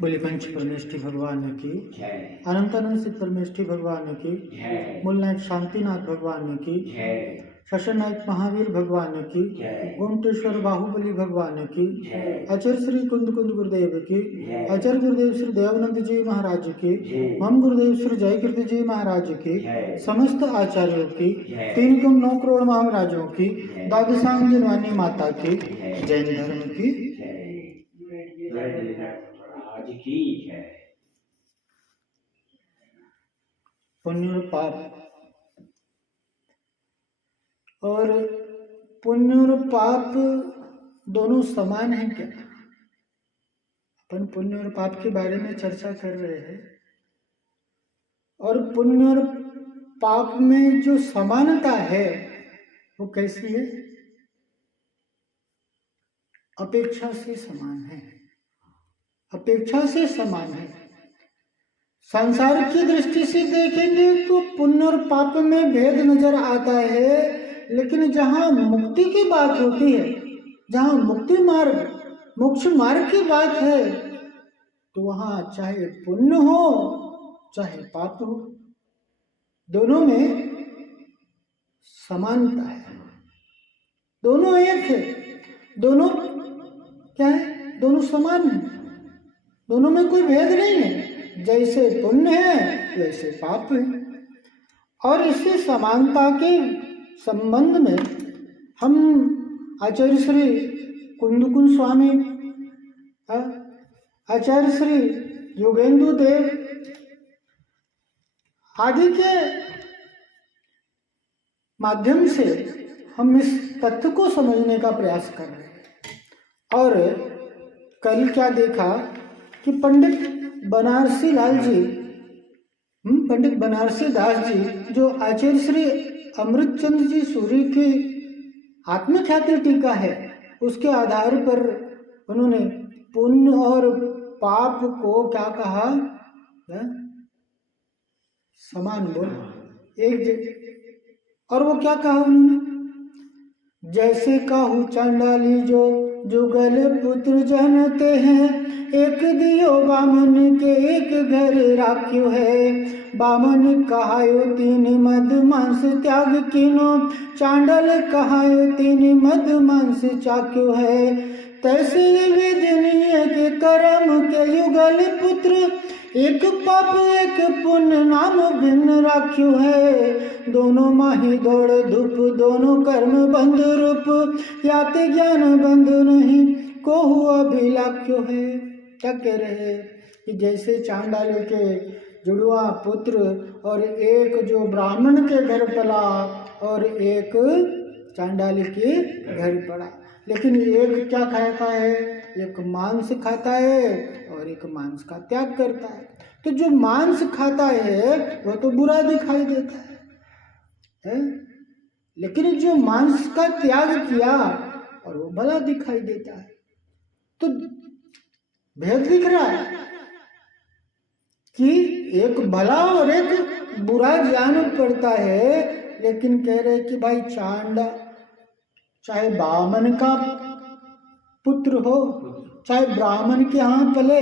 बोले पंच परमेष्ठी भगवान की, अनंतानंद सिद्ध परमेष्ठी भगवान की, मूल नायक शांतिनाथ भगवान की, शशन नायक महावीर भगवान की, गोमटेश्वर बाहुबली भगवान की, आचार्य श्री कुंद कुंद गुरुदेव की, आचार्य गुरुदेव श्री देवानंद जी महाराज की, मम गुरुदेव श्री जयकीर्ति जी महाराज की, समस्त आचार्यों की, 3 करोड़ महाराजों की, द्वादशांग जिनवानी माता की, जैन धर्म की पुण्य और पाप। और पुण्य और पाप दोनों समान हैं क्या? अपन पुण्य और पाप के बारे में चर्चा कर रहे हैं। और पुण्य और पाप में जो समानता है वो कैसी है? अपेक्षा से समान है, अपेक्षा से समान है। संसार की दृष्टि से देखेंगे तो पुण्य और पाप में भेद नजर आता है, लेकिन जहां मुक्ति की बात होती है, जहां मुक्ति मार्ग मोक्ष मार्ग की बात है, तो वहां चाहे पुण्य हो चाहे पाप हो, दोनों में समानता है, दोनों एक है, दोनों क्या है? दोनों समान है, दोनों में कोई भेद नहीं है। जैसे पुण्य है वैसे पाप है। और इसी समानता के संबंध में हम आचार्य श्री कुंदकुंद स्वामी, आचार्य श्री योगेंदु देव आदि के माध्यम से हम इस तथ्य को समझने का प्रयास कर रहे हैं। और कल क्या देखा कि पंडित बनारसी लाल जी, पंडित बनारसी दास जी, जो आचार्य श्री अमृतचंद्र जी सूरी की आत्मख्याति टीका है, उसके आधार पर उन्होंने पुण्य और पाप को क्या कहा? समान बोला, एक। और वो क्या कहा उन्होंने? जैसे काहू चांडाली जो जुगल पुत्र जनते हैं, एक दियो बामन के एक घर राख्यो है। बामन कहायो 3 मद मांस त्याग किनो, चांडल कहायो 3 मद मांस चाक्यो है। तैसे वेदनीय के कर्म के युगल पुत्र, एक पाप एक पुण्य नाम भिन्न राख्यो है। दोनों माही दौड़ धूप, दोनों कर्म बंध रूप, याते ज्ञान बंध नहीं को हुआ भी लाख्यो है। क्या कह रहे हैं कि जैसे चांडाल के जुड़वा पुत्र और एक जो ब्राह्मण के घर पला और एक चांडाल के घर पड़ा, लेकिन एक क्या खाता है? एक मांस खाता है और एक मांस का त्याग करता है। तो जो मांस खाता है वो तो बुरा दिखाई देता है? लेकिन जो मांस का त्याग किया और वो भला दिखाई देता है। तो भेद दिख रहा है कि एक भला और एक बुरा जान पड़ता है। लेकिन कह रहे कि भाई चांडा चाहे बामन का पुत्र हो, चाहे ब्राह्मण के यहाँ पले,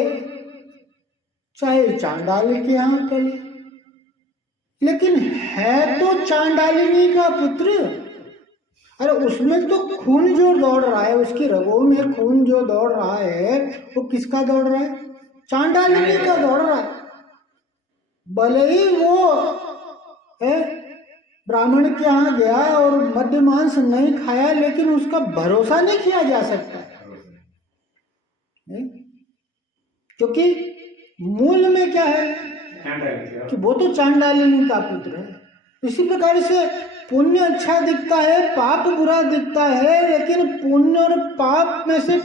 चाहे चांडाल के यहाँ पले, लेकिन है तो चांडालिनी का पुत्र। अरे उसमें तो खून जो दौड़ रहा है, उसकी रगों में खून जो दौड़ रहा है, वो किसका दौड़ रहा है? चांडालिनी का दौड़ रहा है। भले ही वो है ब्राह्मण के यहाँ गया और मध्य मांस नहीं खाया, लेकिन उसका भरोसा नहीं किया जा सकता, क्योंकि मूल में क्या है कि वो तो चांडालिनी का पुत्र है। इसी प्रकार से पुण्य अच्छा दिखता है, पाप बुरा दिखता है, लेकिन पुण्य और पाप में से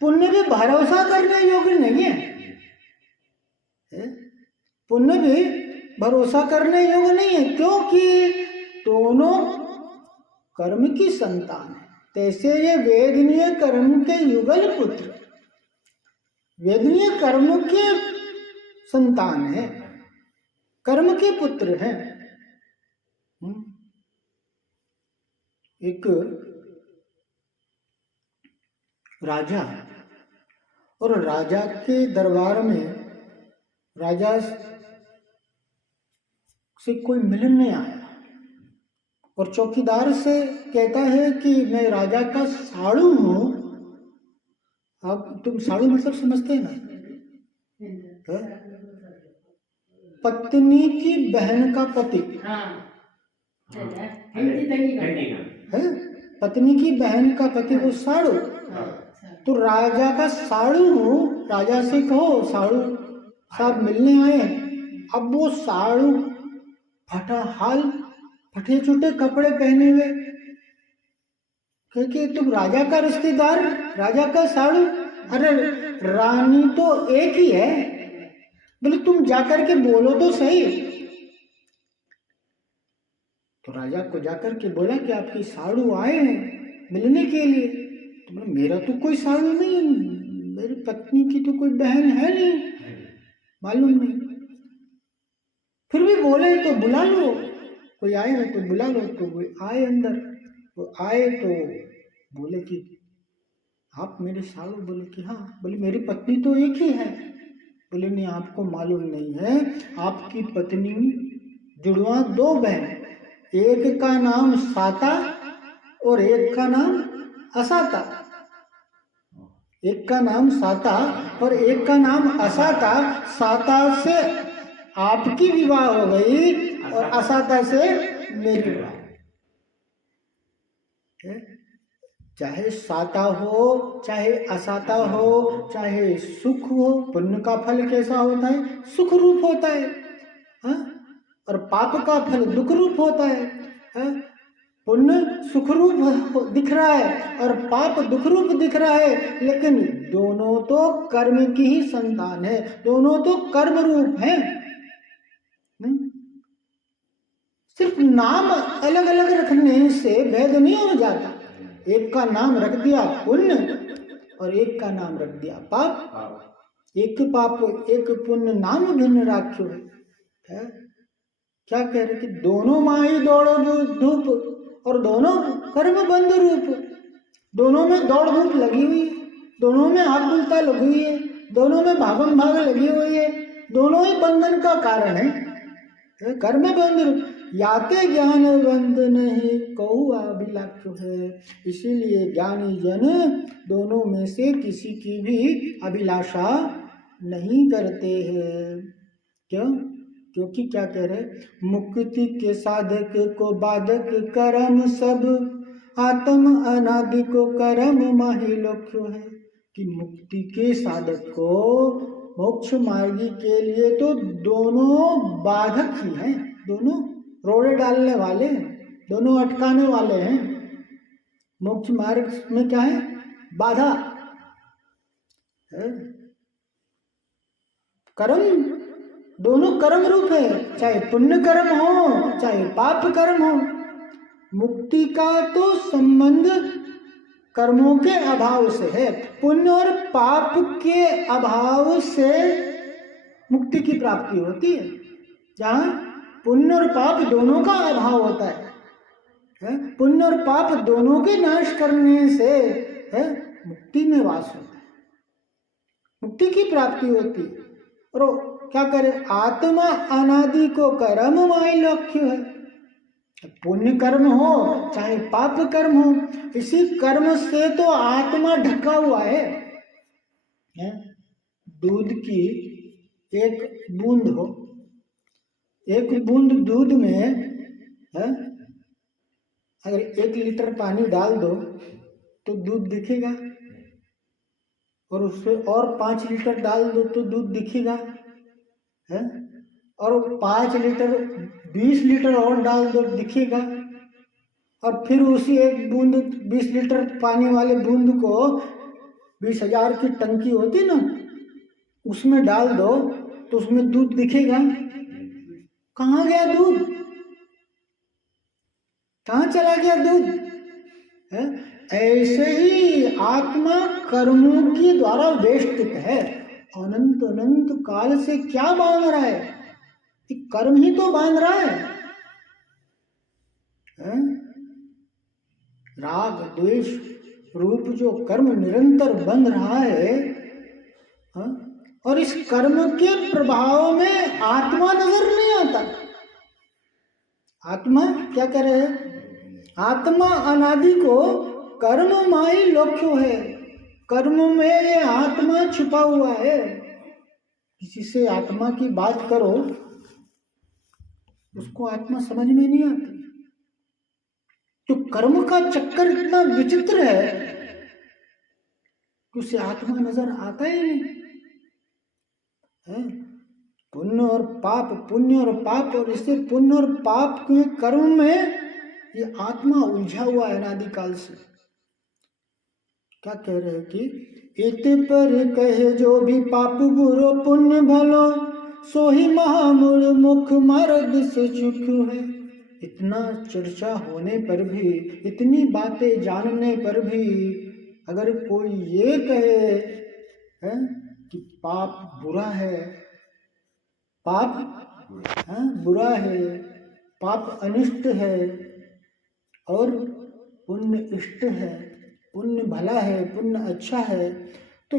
पुण्य भी भरोसा करने योग्य नहीं है। पुण्य भी भरोसा करने योग्य नहीं है, क्योंकि दोनों कर्म की संतान है। तैसे ये वेदनीय कर्म के युगल पुत्र, वेदनीय कर्म के संतान है, कर्म के पुत्र हैं। एक राजा और राजा के दरबार में राजा से कोई मिलन नहीं आया, और चौकीदार से कहता है कि मैं राजा का साड़ू हूं। आप तुम साड़ू मतलब समझते हैं ना? पत्नी की बहन का पति है, पत्नी की बहन का पति वो साड़ू। तो राजा का साड़ू हूं, राजा से कहो साड़ू साहब मिलने आए। अब वो साड़ू फटा हाल, फटे छूटे कपड़े पहने हुए, क्योंकि तुम राजा का रिश्तेदार, राजा का साड़ू। अरे रानी तो एक ही है, बोले तुम जाकर के बोलो तो सही। तो राजा को जाकर के बोला कि आपकी साड़ू आए हैं मिलने के लिए। तो बोला मेरा तो कोई साड़ू नहीं, मेरी पत्नी की तो कोई बहन है नहीं, मालूम नहीं। फिर भी बोले तो बुला लो, कोई आए है तो बुला लो। तो वो आए अंदर, वो आए तो बोले कि आप मेरे साड़ू? बोले कि हाँ। बोले मेरी पत्नी तो एक ही है। बोले नहीं, आपको मालूम नहीं है, आपकी पत्नी जुड़वा दो बहन, एक का नाम साता और एक का नाम असाता। एक का नाम साता और एक का नाम असाता। साता से आपकी विवाह हो गई और असाता से मेरी विवाह। चाहे साता हो चाहे असाता हो, चाहे सुख हो, पुण्य का फल कैसा होता है? सुख रूप होता है, हा? और पाप का फल दुख रूप होता है, हा? पुण्य सुख रूप दिख रहा है और पाप दुख रूप दिख रहा है, लेकिन दोनों तो कर्म की ही संतान है, दोनों तो कर्म रूप है। सिर्फ नाम अलग अलग रखने से भेद नहीं हो जाता। एक का नाम रख दिया पुण्य और एक का नाम रख दिया पाप। एक पाप एक पुण्य नाम भिन्न राख्यो है। क्या कह रहे कि दोनों माही दौड़ो धूप और दोनों कर्म बंध रूप। दोनों में दौड़ धूप लगी हुई है, दोनों में आकुलता लगी हुई है, दोनों में भागम भाग लगी हुई है, दोनों ही बंधन का कारण है। कर्म बंध याते ज्ञान बंध नहीं कहू अभिलाक्ष है। इसीलिए ज्ञानी जन दोनों में से किसी की भी अभिलाषा नहीं करते हैं। क्यों? क्योंकि क्या कह रहे, मुक्ति के साधक को बाधक कर्म सब, आत्म अनादि को कर्म माही लक्ष्य है। कि मुक्ति के साधक को, मोक्ष मार्गी के लिए तो दोनों बाधक ही हैं, दोनों रोड़े डालने वाले हैं, दोनों अटकाने वाले हैं। मोक्ष मार्ग में क्या है? बाधा है। कर्म दोनों कर्म रूप है, चाहे पुण्य कर्म हो चाहे पाप कर्म हो। मुक्ति का तो संबंध कर्मों के अभाव से है, पुण्य और पाप के अभाव से मुक्ति की प्राप्ति होती है। जहाँ पुण्य और पाप दोनों का अभाव होता है, पुण्य और पाप दोनों के नाश करने से मुक्ति में वास होता है, मुक्ति की प्राप्ति होती है। और क्या करे, आत्मा अनादि को कर्म माय लक्ष्य है। पुण्य कर्म हो चाहे पाप कर्म हो, इसी कर्म से तो आत्मा ढका हुआ है। दूध की एक बूंद हो, एक बूंद दूध में है, अगर 1 लीटर पानी डाल दो तो दूध दिखेगा, और उसमें और 5 लीटर डाल दो तो दूध दिखेगा है, और 5 लीटर 20 लीटर और डाल दो दिखेगा। और फिर उसी एक बूंद 20 लीटर पानी वाले बूंद को 20,000 की टंकी होती ना, उसमें डाल दो तो उसमें दूध दिखेगा। कहाँ गया दूध? कहाँ चला गया दूध है? ऐसे ही आत्मा कर्मों के द्वारा वेष्टित है। अनंत अनंत काल से क्या बांध रहा है? कि कर्म ही तो बांध रहा है। राग द्वेष रूप जो कर्म निरंतर बंध रहा है, हाँ? और इस कर्म के प्रभाव में आत्मा नजर नहीं आता। आत्मा क्या कर रहे हैं? आत्मा अनादि को कर्ममाई लोक्यो है, कर्म में ये आत्मा छुपा हुआ है। किसी से आत्मा की बात करो, उसको आत्मा समझ में नहीं आती। तो कर्म का चक्कर इतना विचित्र है कि उसे आत्मा नजर आता ही नहीं है। पुण्य और पाप, पुण्य और पाप, और इससे पुण्य और पाप के कर्म में ये आत्मा उलझा हुआ है अनादिकाल से। क्या कह रहे हैं कि इति पर कहे जो भी पाप बुरो पुण्य भलो, सो ही महामूल मुख मार्ग से चुक्यो है। इतना चर्चा होने पर भी, इतनी बातें जानने पर भी अगर कोई ये कहे है कि पाप बुरा है, पाप बुरा है, पाप अनिष्ट है और पुण्य इष्ट है, पुण्य भला है, पुण्य अच्छा है, तो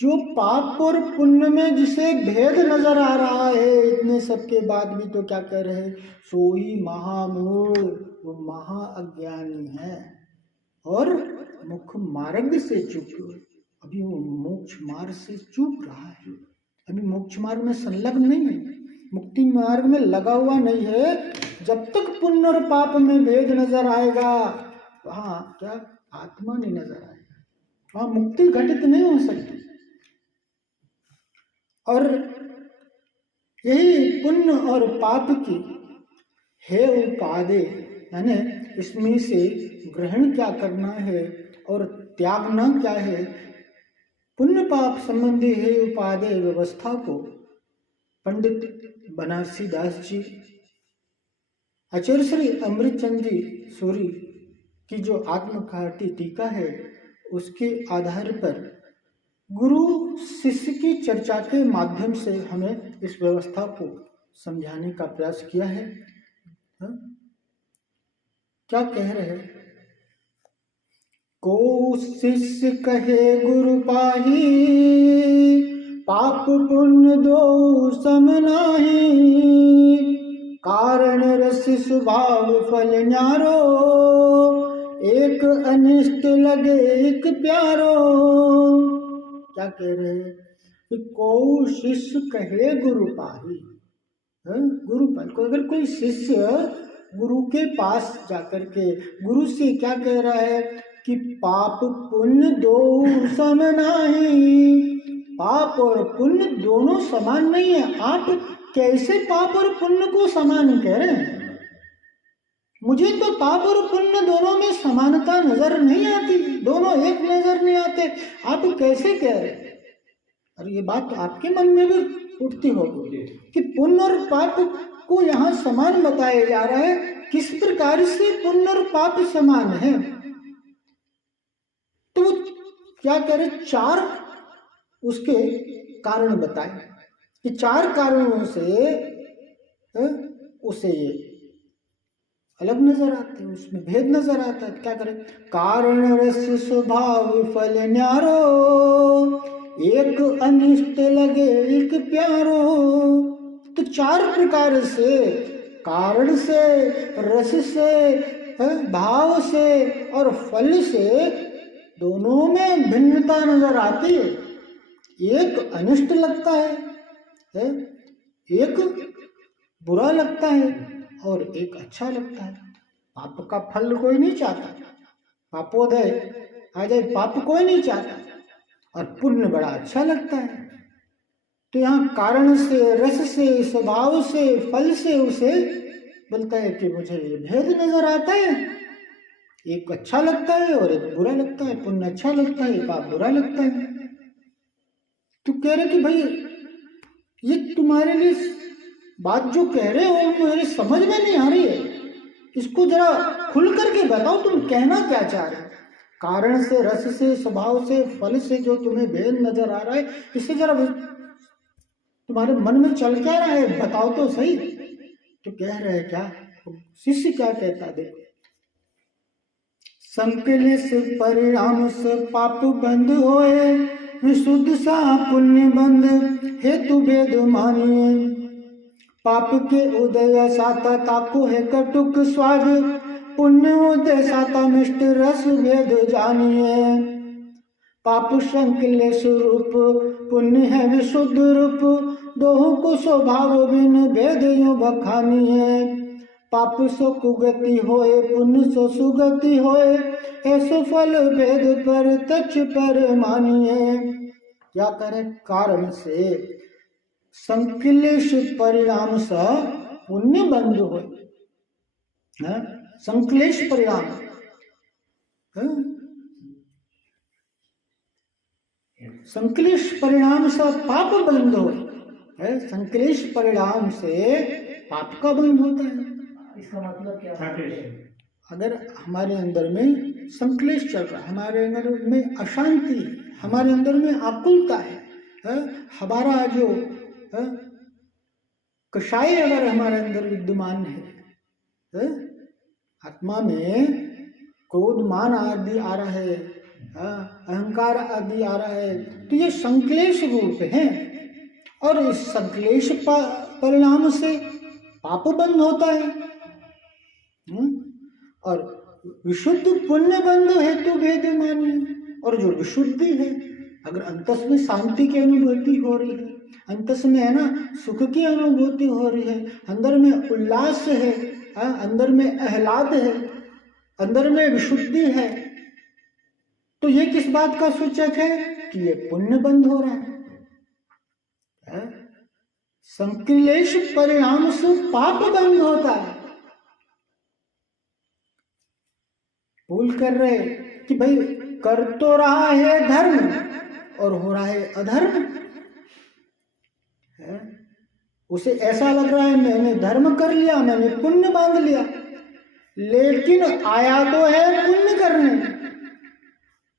जो पाप और पुण्य में जिसे भेद नजर आ रहा है इतने सबके बाद भी, तो क्या कह रहे हैं? सोई महामूढ़, वो महा अज्ञानी है और मुख्य मार्ग से चूक, अभी वो मोक्ष मार्ग से चूक रहा है, अभी मोक्ष मार्ग में संलग्न नहीं है, मुक्ति मार्ग में लगा हुआ नहीं है। जब तक पुण्य और पाप में भेद नजर आएगा वहां क्या आत्मा नहीं नजर आएगा, वहां मुक्ति घटित नहीं हो सकती। और यही पुण्य और पाप की है उपादे, यानी इसमें से ग्रहण क्या करना है और त्यागना क्या है, पुण्य पाप संबंधी है उपादे व्यवस्था को पंडित बनारसी दास जी, आचार्य श्री अमृतचंद जी सूरी की जो आत्मकाटी टीका है उसके आधार पर गुरु शिष्य की चर्चा के माध्यम से हमें इस व्यवस्था को समझाने का प्रयास किया है। क्या कह रहे हैं? को शिष्य कहे गुरु पाही, पाप पुण्य दो सम नाही, कारण रस स्वभाव फल न्यारो, एक अनिष्ट लगे एक प्यारो। क्या कह रहे हैं कि को शिष्य कहे गुरु पाही, गुरु पाही को अगर कोई शिष्य गुरु के पास जाकर के गुरु से क्या कह रहा है कि पाप पुण्य दो सम नहीं, पाप और पुण्य दोनों समान नहीं है। आप कैसे पाप और पुण्य को समान कह रहे हैं? मुझे तो पाप और पुण्य दोनों में समानता नजर नहीं आती, दोनों एक नजर नहीं आते, आप कैसे कह रहे हैं? और ये बात आपके मन में भी उठती होगी कि पुण्य और पाप को यहाँ समान बताया जा रहा है। किस प्रकार से पुण्य और पाप समान है? तो वो क्या कह रहे? चार उसके कारण बताए कि चार कारणों से उसे ये अलग नजर आते हैं, उसमें भेद नजर आता है। क्या करें? कारण रस स्वभाव फल न्यारो, एक अनिष्ट लगे एक प्यारो। तो चार प्रकार से, कारण से, रस से, भाव से और फल से दोनों में भिन्नता नजर आती है। एक अनिष्ट लगता है, एक बुरा लगता है और एक अच्छा लगता है। पाप का फल कोई नहीं चाहता, पापोदय आ जाए पाप कोई नहीं चाहता, और पुण्य बड़ा अच्छा लगता है। तो यहाँ कारण से, रस से, स्वभाव से, फल से उसे बोलता है कि मुझे ये भेद नजर आता है, एक अच्छा लगता है और एक बुरा लगता है, पुण्य अच्छा लगता है, पाप बुरा लगता है। तो कह रहे कि भाई ये तुम्हारे लिए बात जो कह रहे हो मेरी समझ में नहीं आ रही है, इसको जरा खुल करके बताओ, तुम कहना क्या चाह रहे हो? कारण से, रस से, स्वभाव से, फल से जो तुम्हें भेद नजर आ रहा है, इससे जरा तुम्हारे मन में चल क्या रहा है, बताओ तो सही। तो कह रहे हैं क्या? शिष्य क्या कहता? देखो, संकलेश परिणाम से पाप बंद होए, विशुद्ध सा पुण्य बंध हेतु भेद मानिए। पाप के उदय साता ताको है कटुक स्वाद, पुण्य उदय साता मिष्ट रस भेद जानिए। पाप संकलेश रूप, पुण्य है विशुद्ध रूप, दोहों को स्वभाव बिन भेद यूं बखानिए। पाप सो कुगति होए, पुण्य सो सुगति होए, ऐसो फल भेद पर तच पर मानिए। क्या करे? कारण से संकलेश परिणाम स पुण्य बंध हो। संकलेश परिणाम संकलेश परिणाम से पाप बंध हो। संकलेश परिणाम से पाप का बंध होता है। इसका मतलब क्या है? अगर हमारे अंदर में संकलेश चल रहा है, हमारे अंदर में अशांति, हमारे अंदर में आकुलता है, हमारा जो कषाय अगर हमारे अंदर विद्यमान है, आत्मा में क्रोध मान आदि आ रहा है, अहंकार आदि आ रहा है, तो ये संकलेश रूप है। और इस संकलेश परिणाम से पाप बंध होता है। और विशुद्ध पुण्य बंध हेतु भेद मानिए। और जो विशुद्धि है, अगर अंतस में शांति की अनुभूति हो रही है, अंतस में है ना सुख की अनुभूति हो रही है, अंदर में उल्लास है, अंदर में आह्लाद है, अंदर में विशुद्धि है, तो ये किस बात का सूचक है कि ये पुण्य बंध हो रहा है। संकलेश परिणाम से पाप बंध होता है। भूल कर रहे कि भाई कर तो रहा है धर्म और हो रहा है अधर्म। उसे ऐसा लग रहा है मैंने धर्म कर लिया, मैंने पुण्य बांध लिया, लेकिन आया तो है पुण्य करने।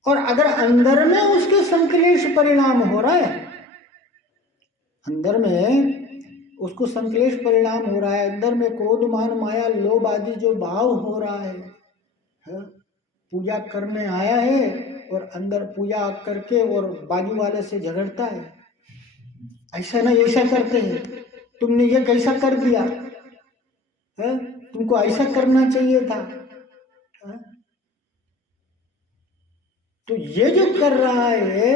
और अगर अंदर में उसके संकलेश परिणाम हो रहा है, अंदर में उसको संकलेश परिणाम हो रहा है, अंदर में क्रोध मान माया लोभ आदि जो भाव हो रहा है, पूजा करने आया है और अंदर पूजा करके और बाजू वाले से झगड़ता है, ऐसा नहीं ऐसा करते हैं, तुमने ये कैसा कर दिया है, तुमको ऐसा करना चाहिए था। तो ये जो कर रहा है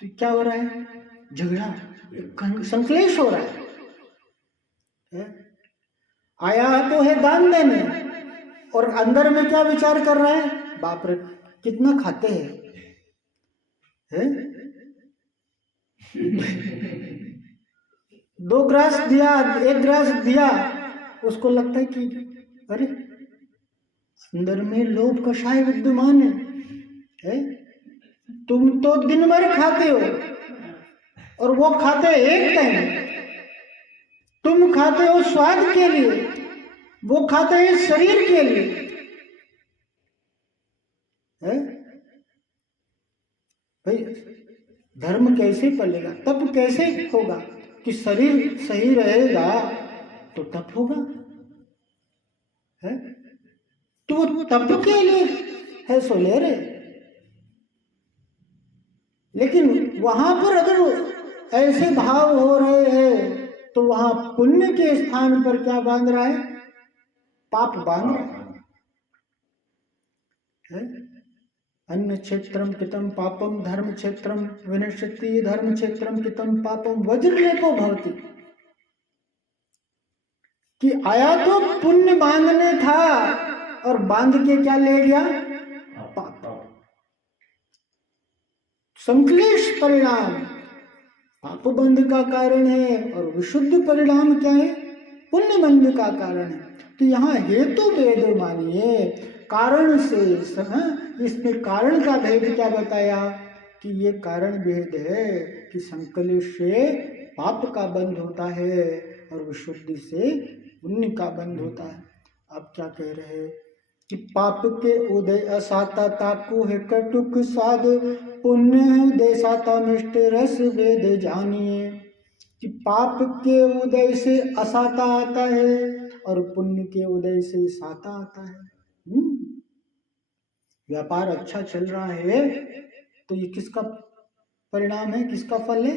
तो क्या हो रहा है? झगड़ा, संकलेश हो रहा है। आया तो है दान देने और अंदर में क्या विचार कर रहा है? बाप रे कितना खाते हैं, 2 ग्रास दिया, 1 ग्रास दिया, उसको लगता है कि अरे अंदर में लोभ कषाय विद्यमान है। तुम तो दिन भर खाते हो और वो खाते एक टाइम। तुम खाते हो स्वाद के लिए, वो खाते हैं शरीर के लिए। भाई धर्म कैसे पलेगा, तप कैसे होगा कि शरीर सही रहेगा तो तप होगा। तो वो तप के लिए है सो ले रहे, लेकिन वहां पर अगर ऐसे भाव हो रहे हैं तो वहां पुण्य के स्थान पर क्या बांध रहा है? पाप बांध रहा है। अन्य क्षेत्रम कितम पापम धर्म क्षेत्रम विनश्यति, धर्म क्षेत्रम कितम पापम वज्रलेपो भवति। कि आया तो पुण्य बांधने था और बांध के क्या ले गया? पाप। संकलेश परिणाम पाप बंध का कारण है और विशुद्ध परिणाम क्या है? पुण्य बंध का कारण है। तो यहाँ हेतु भेद मानिए, कारण से इसमें कारण का भेद क्या बताया कि ये कारण भेद है कि संकलेश से पाप का बंध होता है और विशुद्धि से पुण्य का बंध होता है। अब क्या कह रहे हैं कि पाप के उदय असाता ताकू है कटुक स्वाद, पुण्य उदय साता मिष्ट रस भेद जानिए। कि पाप के उदय से असाता आता है और पुण्य के उदय से साता आता है। व्यापार अच्छा चल रहा है तो ये किसका परिणाम है, किसका फल है?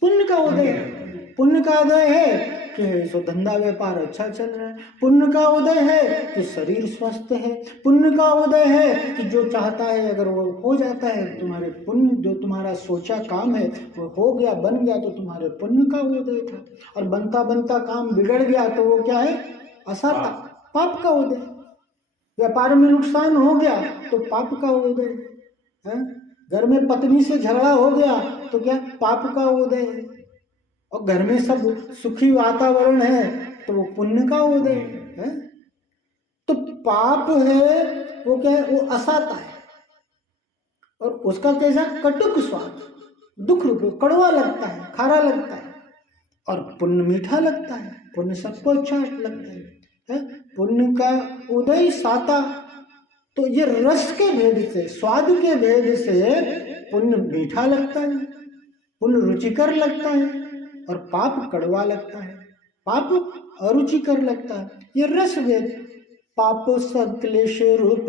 पुण्य का उदय है। पुण्य का उदय है कि सो धंधा व्यापार अच्छा चल रहा है, पुण्य का उदय है कि शरीर स्वस्थ है, पुण्य का उदय है कि जो चाहता है अगर वो हो जाता है, तुम्हारे पुण्य जो तुम्हारा सोचा काम है वो हो गया, बन गया, तो तुम्हारे पुण्य का उदय था। और बनता बनता काम बिगड़ गया तो वो क्या है? असाता, पाप का उदय। व्यापार में नुकसान हो गया तो पाप का उदय है। घर में पत्नी से झगड़ा हो गया तो क्या? पाप का उदय है। और घर में सब सुखी वातावरण है तो वो पुण्य का उदय है। तो पाप है वो क्या है? वो असाता है और उसका कैसा? कटुक स्वाद, दुख रूप, कड़वा लगता है, खारा लगता है। और पुण्य मीठा लगता है, पुण्य सबको अच्छा लगता है? पुण्य का उदय साता। तो ये रस के भेद से, स्वाद के भेद से पुण्य मीठा लगता है, पुण्य रुचिकर लगता है, और पाप कड़वा लगता है, पाप अरुचिकर लगता है। ये रस भेद। पाप संक्लेश रूप,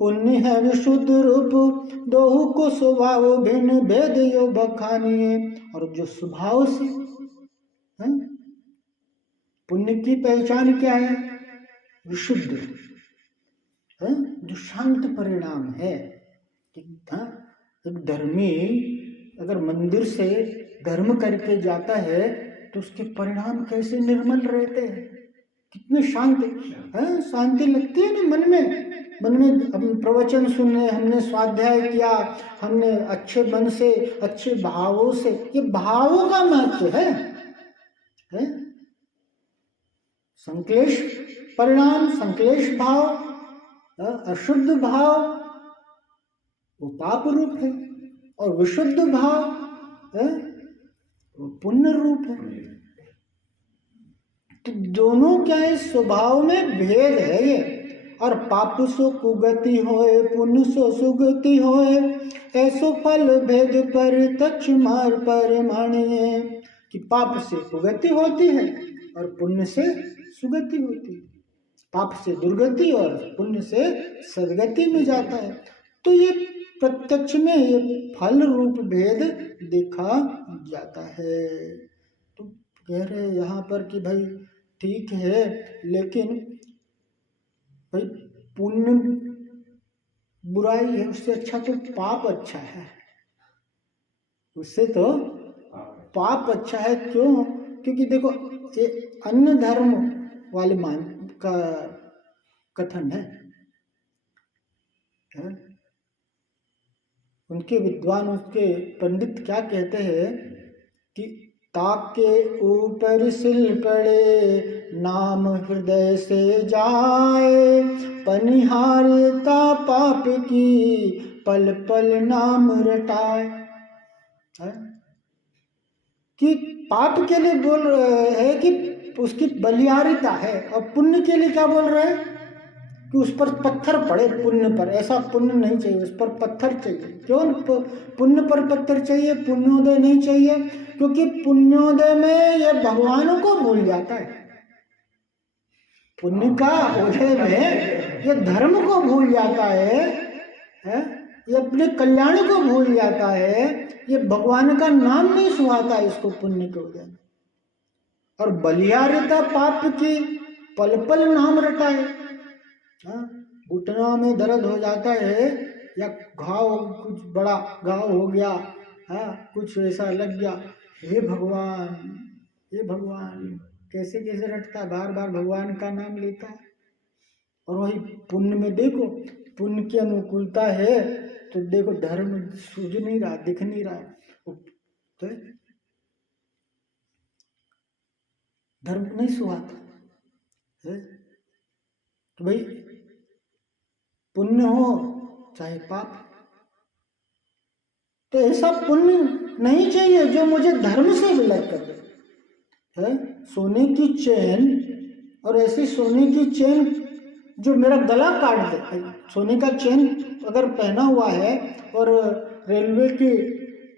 पुण्य है विशुद्ध रूप, दोहु को स्वभाव भिन्न भेद यो बखानिए। और जो स्वभाव से है, पुण्य की पहचान क्या है? विशुद्ध है, जो शांत परिणाम है। एक धर्मी अगर मंदिर से धर्म करके जाता है तो उसके परिणाम कैसे निर्मल रहते हैं, कितने शांत है, शांति लगती है ना मन में। मन में हम प्रवचन सुने, हमने स्वाध्याय किया, हमने अच्छे मन से, अच्छे भावों से, ये भावों का महत्व है? संक्लेश परिणाम, संक्लेश भाव, अशुद्ध भाव वो पाप रूप है, और विशुद्ध भाव है वो पुण्य रूप है। तो दोनों क्या है? स्वभाव में भेद है ये। और पाप सो कुगति होए, पुण्य सो सुगति होए, ऐसो फल भेद पर तक्ष मार पर मानिए। कि पाप से कुगति होती है और पुण्य से सुगति होती है, पाप से दुर्गति और पुण्य से सदगति में जाता है। तो ये प्रत्यक्ष में ये फल रूप भेद देखा जाता है। तो कह रहे यहाँ पर कि भाई ठीक है, लेकिन भाई पुण्य बुराई है, उससे अच्छा तो पाप अच्छा है, उससे तो पाप अच्छा है। क्यों? क्योंकि देखो ये अन्य धर्म वाले मान का कथन है, उनके विद्वान, उसके पंडित क्या कहते हैं कि ताक के ऊपर सिल पड़े, नाम हृदय से जाए, पनिहारता पाप की, पल पल नाम रटाए। कि पाप के लिए बोल रहे हैं कि उसकी बलिहारिता है, और पुण्य के लिए क्या बोल रहे हैं कि उस पर पत्थर पड़े, पुण्य पर। ऐसा पुण्य नहीं चाहिए, उस पर पत्थर चाहिए। क्यों पुण्य पर पत्थर चाहिए, पुण्योदय नहीं चाहिए? क्योंकि पुण्योदय में ये भगवानों को भूल जाता है, पुण्य का उदय में ये धर्म को भूल जाता है, ये अपने कल्याण को भूल जाता है, ये भगवान का नाम नहीं सुहाता इसको पुण्य के उदय में। और बलिहारिता पाप की, पल पल नाम रटाए। घुटनों में दर्द हो जाता है, या घाव, कुछ बड़ा घाव हो गया, कुछ ऐसा लग गया, हे भगवान, हे भगवान, कैसे कैसे रटता है, बार बार भगवान का नाम लेता है। और वही पुण्य में देखो, पुण्य की अनुकूलता है तो देखो धर्म सूझ नहीं रहा, दिख नहीं रहा, तो धर्म नहीं सुहाता है। तो भाई पुण्य हो चाहे पाप, तो ऐसा पुण्य नहीं चाहिए जो मुझे धर्म से विलग कर दे। है सोने की चेन, और ऐसी सोने की चेन जो मेरा गला काट दे। सोने का चेन अगर पहना हुआ है और रेलवे की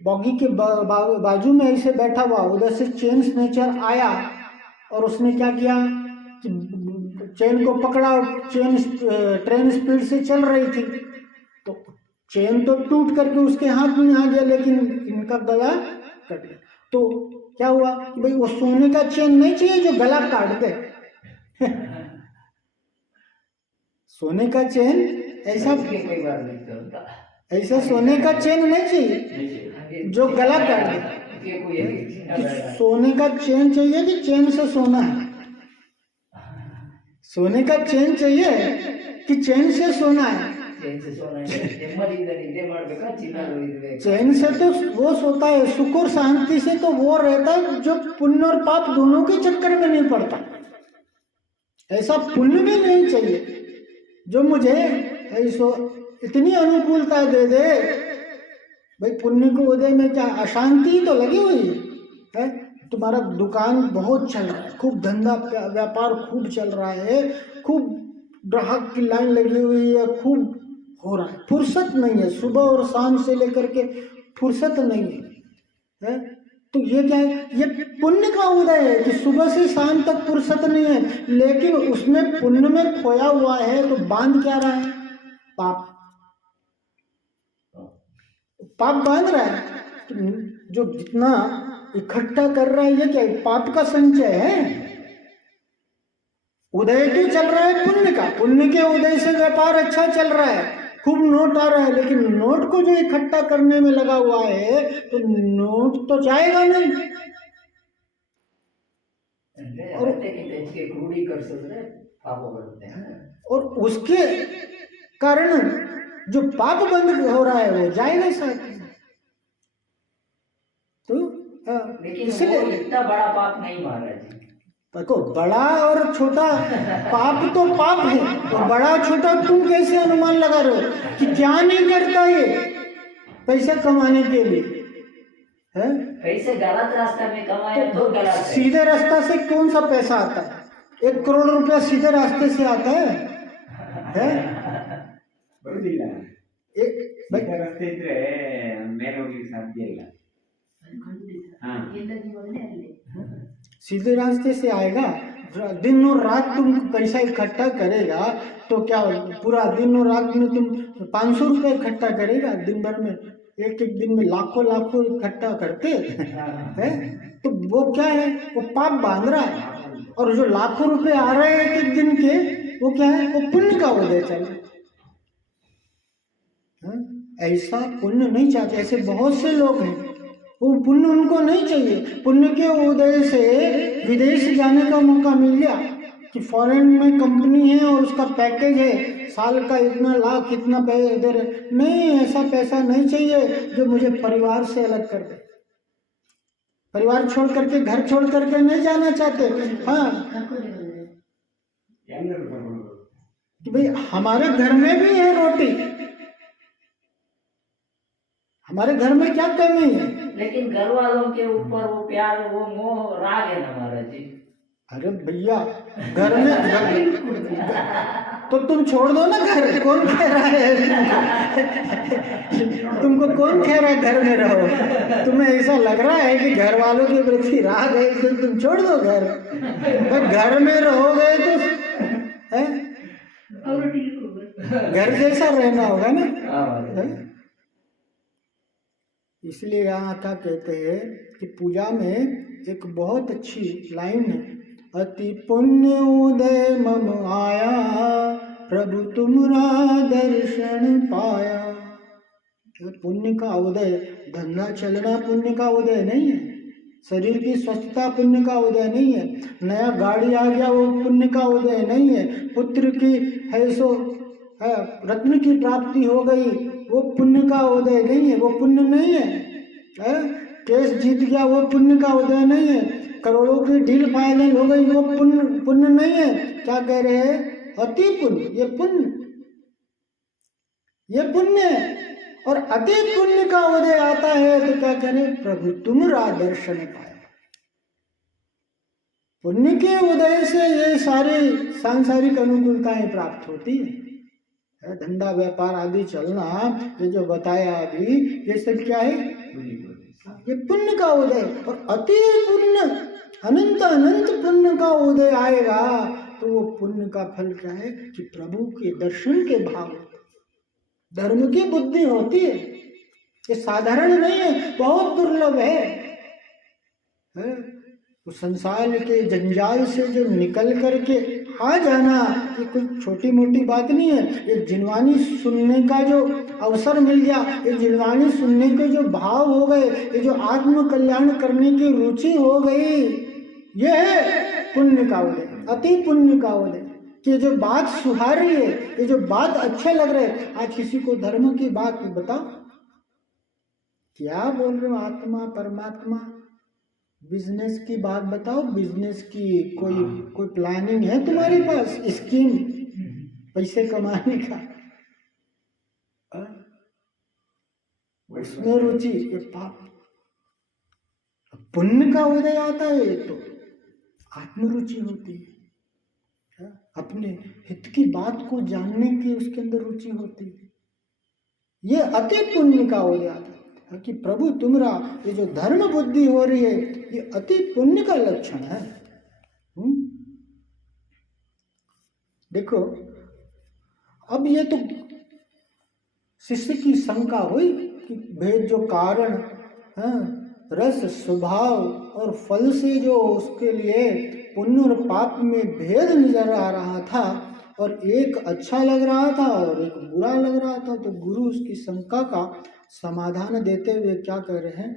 बॉगी के बाजू में ऐसे बैठा हुआ, उधर से चेन स्नेचर आया और उसने क्या किया कि चेन को पकड़ा, और चेन ट्रेन स्पीड से चल रही थी, तो चेन तो टूट करके उसके हाथ में आ गया, लेकिन इनका गला कट गया। तो क्या हुआ कि भाई वो सोने का चेन नहीं चाहिए जो गला काट दे। सोने का चेन ऐसा कई बार देखते होता ऐसा सोने का चेन नहीं चाहिए जो गला काट दे। कि सोने का चेन चाहिए कि चेन से सोना है? सोने का चेन चाहिए कि चेन से सोना है? चैन से तो वो सोता है, सुख और शांति से तो वो रहता है जो पुण्य और पाप दोनों के चक्कर में नहीं पड़ता। ऐसा पुण्य भी नहीं चाहिए जो मुझे ऐसो इतनी अनुकूलता दे दे। भाई पुण्य को उदय में क्या अशांति तो लगी हुई है। तुम्हारा दुकान बहुत चल रहा है, खूब धंधा व्यापार खूब चल रहा है, खूब ग्राहक की लाइन लगी हुई है, खूब हो रहा है, फुर्सत नहीं है, सुबह और शाम से लेकर के फुर्सत नहीं है। तो ये क्या है? ये पुण्य का उदय है कि सुबह से शाम तक फुर्सत नहीं है, लेकिन उसमें पुण्य में खोया हुआ है। तो बांध क्या रहा है? पाप। पाप बांध रहा है। तो जो जितना इकट्ठा कर रहा है ये क्या है? पाप का संचय है। उदय तो चल रहा है पुण्य का, पुण्य के उदय से व्यापार अच्छा चल रहा है, खूब नोट आ रहा है, लेकिन नोट को जो इकट्ठा करने में लगा हुआ है तो नोट तो जाएगा नहीं। और उसके कारण जो पाप बंद हो रहा है वो जाएगा साथ। तो इसलिए इतना बड़ा पाप नहीं महाराज जी। देखो बड़ा और छोटा पाप तो पाप है, तो बड़ा छोटा तुम कैसे अनुमान लगा रहे हो कि क्या नहीं करता ये पैसा कमाने के लिए है? पैसे गलत रास्ते में कमाए तो गलत है। सीधे रास्ता से कौन सा पैसा आता है? 1 करोड़ रुपया सीधे रास्ते से आता है? रास्ते इದ್ರೆ ಮೇಲೆ ಹೋಗ್ಲಿಕ್ಕೆ ಸಾಧ್ಯ ಇಲ್ಲ। सीधे रास्ते से आएगा। दिन और रात तुम पैसा इकट्ठा करेगा तो क्या पूरा दिन और रात में तुम 500 रुपये इकट्ठा करेगा? दिन भर में एक दिन में लाखों लाखों इकट्ठा करते हैं। तो वो क्या है? वो पाप बांध रहा है। और जो लाखों रुपए आ रहे हैं एक दिन के, वो क्या है? वो पुण्य का उदय चल रहा है। ऐसा पुण्य नहीं चाहते। ऐसे बहुत से लोग हैं, वो पुण्य उनको नहीं चाहिए। पुण्य के उदय से विदेश जाने का मौका मिल गया कि फॉरेन में कंपनी है और उसका पैकेज है, साल का इतना लाख इतना दे रहे। नहीं, ऐसा पैसा नहीं चाहिए जो मुझे परिवार से अलग कर दे। परिवार छोड़ करके, घर छोड़ करके नहीं जाना चाहते। हाँ कि भाई हमारे घर में भी है रोटी, हमारे घर में क्या कमी है? लेकिन घर वालों के ऊपर वो प्यार, वो मोह, राग है ना महाराज जी। अरे भैया घर में तो तुम छोड़ दो ना घर। कौन कह रहा है तुमको? कौन कह रहा है घर में रहो? तुम्हें ऐसा लग रहा है कि घर वालों के प्रति राग है तो तुम छोड़ दो घर। घर में रहोगे तो है घर जैसा रहना होगा ना। इसलिए यहाँ क्या कहते हैं कि पूजा में एक बहुत अच्छी लाइन है, अति पुण्य उदय मम आया, प्रभु तुमरा दर्शन पाया। पुण्य का उदय, धंधा चलना पुण्य का उदय नहीं है, शरीर की स्वस्थता पुण्य का उदय नहीं है, नया गाड़ी आ गया वो पुण्य का उदय नहीं है, पुत्र की है सो है रत्न की प्राप्ति हो गई वो पुण्य का उदय नहीं है, वो पुण्य नहीं है। केस जीत गया वो पुण्य का उदय नहीं है, करोड़ों की डील फाइनल हो गई वो पुण्य नहीं है। क्या कह रहे हैं? अति पुण्य, ये पुण्य है। और अति पुण्य का उदय आता है तो क्या करें? प्रभु तुमरा दर्शन पाया। पुण्य के उदय से ये सारी सांसारिक अनुकूलताएं प्राप्त होती है। धंधा व्यापार आदि चलना, ये जो बताया अभी, ये सब क्या है? ये पुण्य का उदय। और अति पुण्य, अनंत अनंत पुण्य का उदय आएगा तो वो पुण्य का फल क्या है कि प्रभु के दर्शन के भाव। धर्म की बुद्धि होती है, ये साधारण नहीं है, बहुत दुर्लभ है? तो संसार के जंजाल से जो निकल करके आ जाना ये कोई छोटी मोटी बात नहीं है। ये जिनवानी सुनने का जो अवसर मिल गया, ये जिनवानी सुनने के जो भाव हो गए, ये जो आत्म कल्याण करने की रुचि हो गई, ये है पुण्य का उदय, अति पुण्य का उदय। कि जो बात सुहार रही है, ये जो बात अच्छे लग रहे हैं, आज किसी को धर्म की बात बताओ, क्या बोल रहे हो, आत्मा परमात्मा, बिजनेस की बात बताओ, बिजनेस की कोई प्लानिंग है तुम्हारे पास, स्कीम पैसे कमाने का, उसमें रुचि, ये पाप। पुण्य का उदय आता है तो आत्मरुचि होती है, अपने हित की बात को जानने की उसके अंदर रुचि होती है। ये अति पुण्य का उदय आता है कि प्रभु तुम्हारा ये जो धर्म बुद्धि हो रही है, ये अति पुण्य का लक्षण है। देखो, अब ये तो शिष्य की शंका हुई कि भेद जो कारण रस स्वभाव और फल से जो उसके लिए पुण्य और पाप में भेद नजर आ रहा था, और एक अच्छा लग रहा था और एक बुरा लग रहा था, तो गुरु उसकी शंका का समाधान देते हुए क्या कह रहे हैं,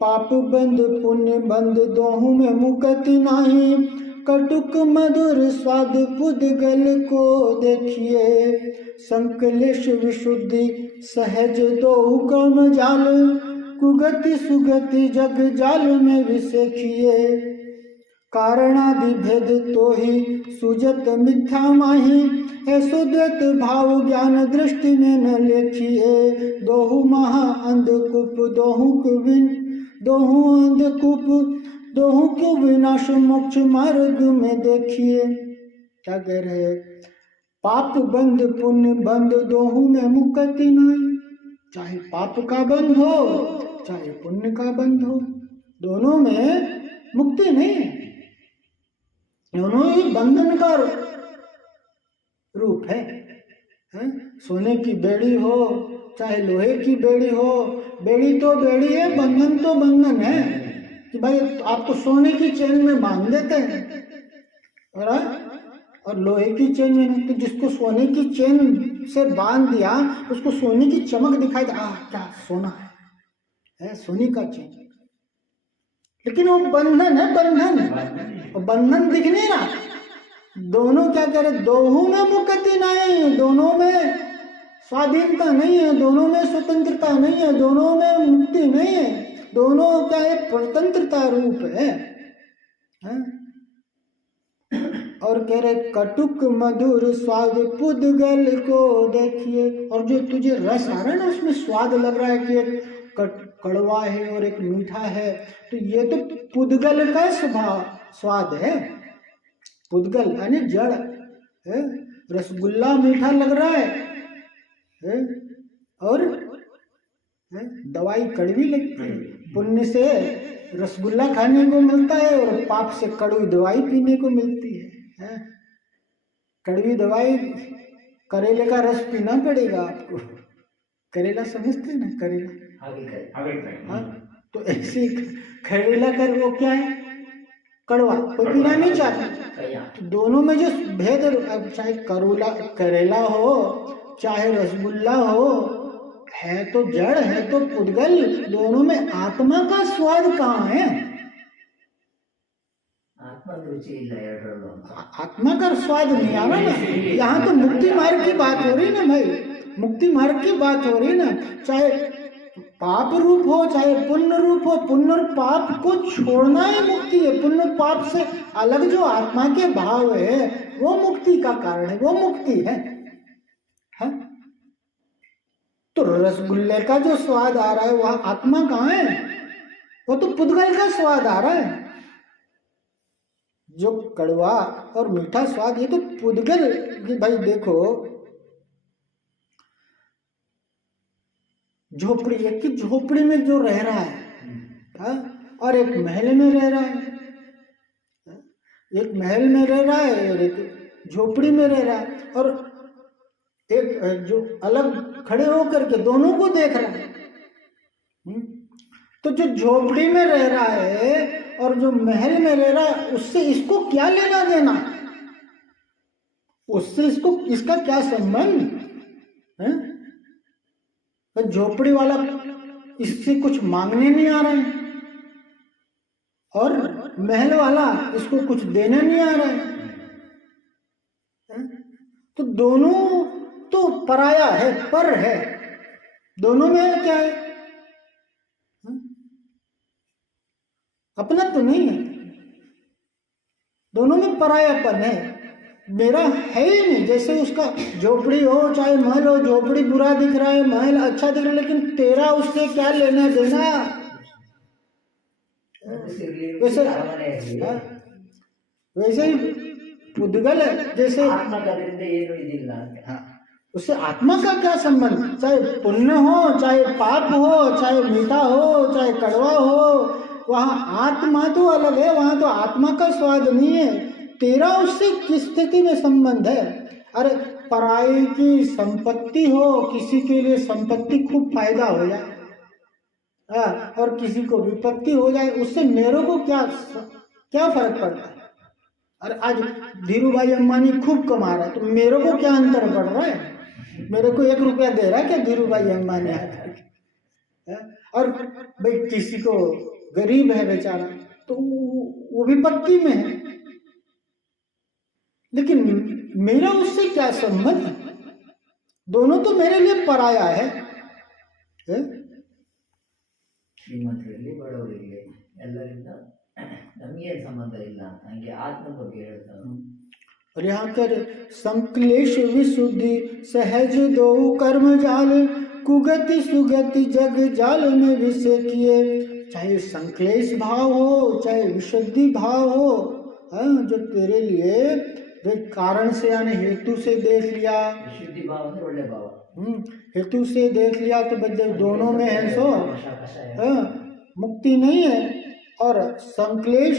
पाप बंद पुण्य बंद दोहू में मुकति नाही, कटुक मधुर स्वाद पुद्गल को देखिए, संकलेश विशुद्धि सहज दोहु कर्म जाल, कुगति सुगति जग जाल में विसेखिए, कारणादि भेद तो ही सुजत मिथ्या माही, ऐसो द्वैत भाव ज्ञान दृष्टि में न लेखिए, दोहु महा अंधकूप दोहु अंधकूप दोहु क्यों विनाश मोक्ष मार्ग में देखिए। क्या कह रहे हैं, पाप बंद पुण्य बंद दोहु में मुक्ति नहीं, चाहे पाप का बंध हो चाहे पुण्य का बंध हो, दोनों में मुक्ति नहीं है, दोनों ही बंधन का रूप है? सोने की बेड़ी हो चाहे लोहे की बेड़ी हो, बेड़ी तो बेड़ी है, बंधन तो बंधन है। कि भाई आप तो सोने की चेन में बांध देते हैं और लोहे की चेन में नहीं, तो जिसको सोने की चेन से बांध दिया उसको सोने की चमक दिखाई दे, क्या सोना है सोने का चेन, लेकिन वो बंधन है, बंधन दिख नहीं रहा। दोनों क्या कह रहे, दोनों में मुक्ति नहीं, दोनों में स्वाधीनता नहीं है, दोनों में स्वतंत्रता नहीं है, दोनों में मुक्ति नहीं है, दोनों का एक स्वतंत्रता रूप है? और कह रहे कटुक मधुर स्वाद पुद्गल को देखिए, और जो तुझे रस आ रहा है ना, उसमें स्वाद लग रहा है कि एक कड़वा है और एक मीठा है, तो ये तो पुद्गल का स्वाद है। पुद्गल यानी जड़ है, रसगुल्ला मीठा लग रहा है और दवाई कड़वी लगती है। पुण्य से रसगुल्ला खाने को मिलता है और पाप से कड़वी दवाई पीने को मिलती है। कड़वी दवाई, करेले का रस पीना पड़ेगा आपको, करेला समझते हैं ना, करेला, हाँ, तो ऐसे करेला कर वो क्या है, कड़वा, कोई पीना नहीं चाहता। तो दोनों में जो भेद, अब चाहे करेला हो चाहे रसगुल्ला हो, है तो जड़ है तो पुद्गल, दोनों में आत्मा का स्वाद कहाँ है? आत्मा का स्वाद नहीं आ रहा ना। यहाँ तो मुक्ति मार्ग की बात हो रही ना भाई, मुक्ति मार्ग की बात हो रही ना। चाहे पाप रूप हो चाहे पुण्य रूप हो, पुण्य और पाप को छोड़ना ही मुक्ति है। पुण्य पाप से अलग जो आत्मा के भाव है वो मुक्ति का कारण है, वो मुक्ति है। तो रसगुल्ले का जो स्वाद आ रहा है वह आत्मा कहाँ है? वो तो पुद्गल का स्वाद आ रहा है। जो कड़वा और मीठा स्वाद, ये तो पुद्गल। भाई देखो, झोपड़ी, एक की झोपड़ी में जो रह रहा है और एक महल में रह रहा है, एक महल में रह रहा है और एक झोपड़ी में रह रहा है। और एक जो अलग खड़े होकर के दोनों को देख रहा है। तो जो झोपड़ी में रह रहा है और जो महल में रह रहा है, उससे इसको क्या लेना देना, उससे इसको इसका क्या संबंध है? तो झोपड़ी वाला इससे कुछ मांगने नहीं आ रहा है और महल वाला इसको कुछ देने नहीं आ रहा है। तो दोनों तो पराया है, पर है, दोनों में क्या है? अपना तो नहीं है, दोनों में परायापन है, मेरा है ही नहीं। जैसे उसका झोपड़ी हो चाहे महल हो, झोपड़ी बुरा दिख रहा है, महल अच्छा दिख रहा है, लेकिन तेरा उससे क्या लेना देना? वैसे ही पुद्गल है, जैसे उससे आत्मा का क्या संबंध? चाहे पुण्य हो चाहे पाप हो, चाहे मीठा हो चाहे कड़वा हो, वहां आत्मा तो अलग है, वहां तो आत्मा का स्वाद नहीं है। तेरा उससे किस स्थिति में संबंध है? अरे पराई की संपत्ति हो, किसी के लिए संपत्ति खूब फायदा हो जाए और किसी को विपत्ति हो जाए, उससे मेरे को क्या फर्क पड़ता है? अरे आज धीरू भाई अंबानी खूब कमा रहा है, तो मेरे को क्या अंतर पड़ रहा है? मेरे को 1 रुपया दे रहा है क्या धीरू भाई अंबानी आकर के? और भाई किसी को गरीब है बेचारा, तो वो विपत्ति में है, लेकिन मेरा उससे क्या संबंध? दोनों तो मेरे लिए पराया है? ಶ್ರೀಮಂತರಲ್ಲಿ ಬಡವರಿಗೆ ಎಲ್ಲರಿಂದ ನಮಗೇನು ಸಂಬಂಧ ಇಲ್ಲ ಹಂಗೆ ಆತ್ಮ ಬಗ್ಗೆ ಹೇಳ್ತಾರೆ। और यहाँ कर संक्लेश विशुद्धि सहज दो कर्म जाल, कुगति सुगति जग जाल में विषय किए। चाहे संक्लेश भाव हो चाहे विशुद्धि भाव हो, जो तेरे लिए वे कारण से यानी हेतु से देख लिया, विशुद्धि भाव ಅಂದ್ರೆ ಒಳ್ಳೆ ಭಾವ, हेतु से देख लिया तो बच्चे दोनों में है सो मुक्ति नहीं है। और संक्लेश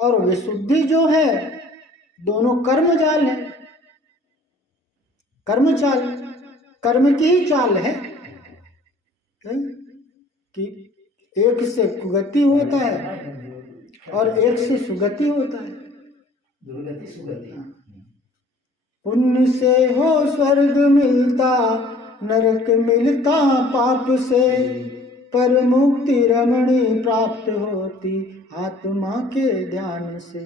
और विशुद्धि जो है दोनों कर्म जाल है, कर्म चाल, कर्म की ही चाल है कि एक से कुगति होता है और एक से सुगति होता है। दुर्गति सुगति। पुण्य से हो स्वर्ग मिलता, नरक मिलता पाप से, पर मुक्ति रमणी प्राप्त होती आत्मा के ध्यान से।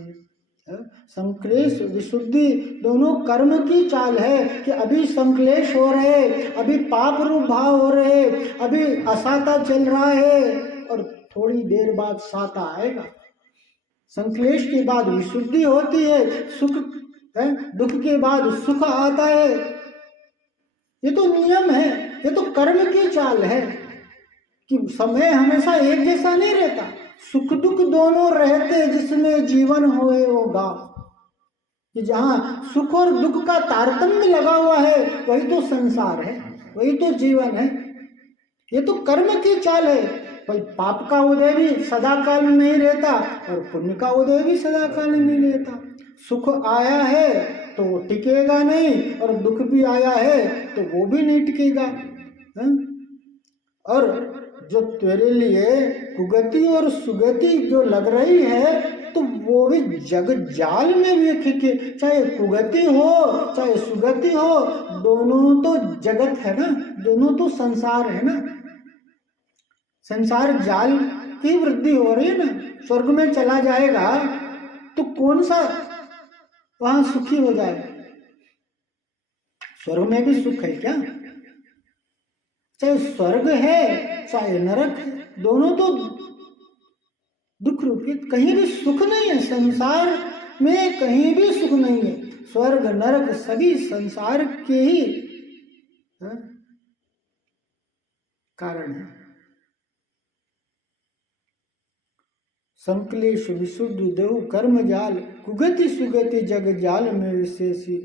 संक्लेश विशुद्धि दोनों कर्म की चाल है कि अभी संक्लेश हो रहे, अभी पाप रूप भाव हो रहे, अभी असाता चल रहा है और थोड़ी देर बाद साता आएगा। संक्लेश के बाद विशुद्धि होती है, सुख है, दुख के बाद सुख आता है। ये तो नियम है, ये तो कर्म की चाल है कि समय हमेशा एक जैसा नहीं रहता, सुख दुख दोनों रहते जिसमें जीवन होए होगा। कि जहाँ सुख और दुख का तारतम्य लगा हुआ है वही तो संसार है, वही तो जीवन है। ये तो कर्म की चाल है। भाई पाप का उदय भी सदा काल में नहीं रहता और पुण्य का उदय भी सदा काल में नहीं रहता। सुख आया है तो वो टिकेगा नहीं और दुख भी आया है तो वो भी नहीं टिकेगा। और जो तेरे लिए कुगति और सुगति जो लग रही है तो वो भी जग जाल में भी, चाहे कुगति हो चाहे सुगति हो, दोनों तो जगत है ना, दोनों तो संसार है ना। संसार जाल की वृद्धि हो रही है ना। स्वर्ग में चला जाएगा तो कौन सा वहां सुखी हो जाएगा? स्वर्ग में भी सुख है क्या? चाहे स्वर्ग है चाहे नरक है, दोनों तो दुख रूपी, कहीं भी सुख नहीं है। संसार में कहीं भी सुख नहीं है। स्वर्ग नरक सभी संसार के ही कारण है। संक्लेश विशुद्ध देहु कर्म जाल, कुगति सुगति जग जाल में विशेषी।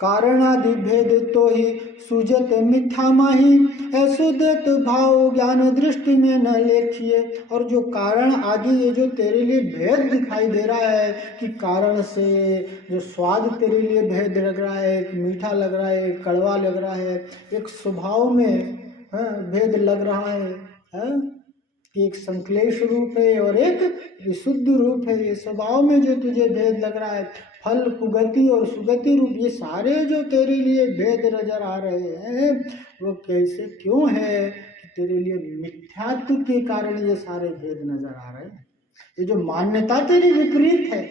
कारणादि भेद तो ही सुजत मिथ्या माही, ऐसुदत भाव ज्ञान दृष्टि में न लेखिए। और जो कारण आदि ये जो तेरे लिए भेद दिखाई दे रहा है कि कारण से जो स्वाद तेरे लिए भेद लग रहा है, एक मीठा लग रहा है, एक कड़वा लग रहा है, एक स्वभाव में भेद लग रहा है, कि एक संक्लेश रूप है और एक विशुद्ध रूप है। ये स्वभाव में जो तुझे भेद लग रहा है, फल कुगति और सुगति रूप, ये सारे जो तेरे लिए भेद नजर आ रहे हैं वो कैसे क्यों है कि तेरे लिए मिथ्यात्व के कारण ये सारे भेद नजर आ रहे हैं। ये जो मान्यता तेरी विपरीत है?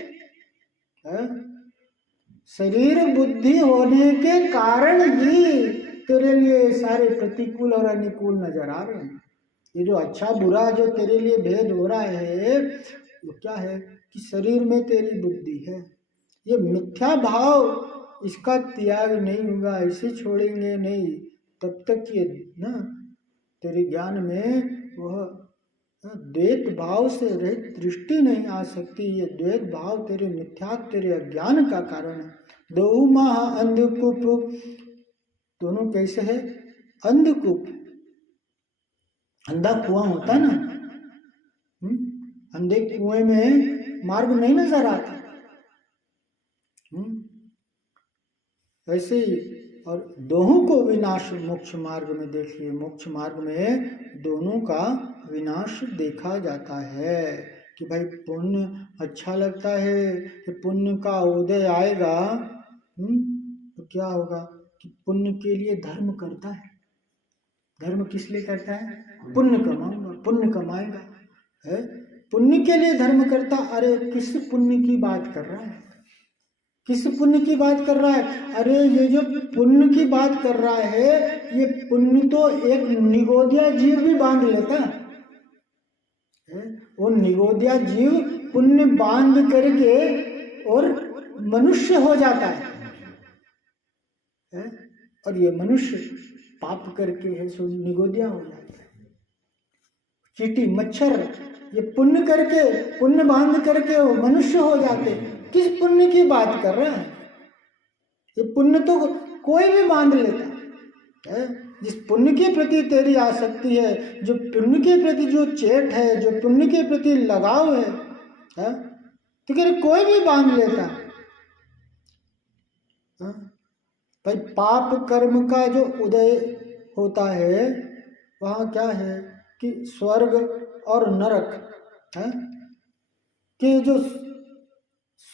शरीर बुद्धि होने के कारण ही तेरे लिए सारे प्रतिकूल और अनुकूल नजर आ रहे हैं। ये जो अच्छा बुरा जो तेरे लिए भेद हो रहा है वो क्या है कि शरीर में तेरी बुद्धि है, ये मिथ्या भाव इसका त्याग नहीं होगा, इसे छोड़ेंगे नहीं तब तक ये ना तेरे ज्ञान में वह द्वैत भाव से रहित दृष्टि नहीं आ सकती। ये द्वैत भाव तेरे मिथ्या तेरे अज्ञान का कारण है। दो महा अंधकूप, दोनों कैसे है? अंधकूप, अंधा कुआं होता है ना, अंधे कुएं में मार्ग नहीं नजर आता, वैसे ही। और दोनों को विनाश मोक्ष मार्ग में देखिए, मोक्ष मार्ग में दोनों का विनाश देखा जाता है कि भाई पुण्य अच्छा लगता है कि पुण्य का उदय आएगा, तो क्या होगा कि पुण्य के लिए धर्म करता है। धर्म किस लिए करता है? पुण्य कमाऊंगा, पुण्य कमाएगा, है पुण्य के लिए धर्म करता। अरे किस पुण्य की बात कर रहा है? किस पुण्य की बात कर रहा है? अरे ये जो पुण्य की बात कर रहा है, ये पुण्य तो एक निगोदिया जीव भी बांध लेता है। वो निगोदिया जीव पुण्य बांध करके और मनुष्य हो जाता है, और ये मनुष्य पाप करके है सो निगोदिया हो जाता है। चींटी मच्छर ये पुण्य करके, पुण्य बांध करके वो मनुष्य हो जाते। किस पुण्य की बात कर रहा है? ये पुण्य तो कोई भी बांध लेता है। जिस पुण्य के प्रति तेरी आसक्ति है, जो पुण्य के प्रति जो चेट है, जो पुण्य के प्रति लगाव है, तो क्या कोई भी बांध लेता है। भाई पाप कर्म का जो उदय होता है वहाँ क्या है कि स्वर्ग और नरक है कि जो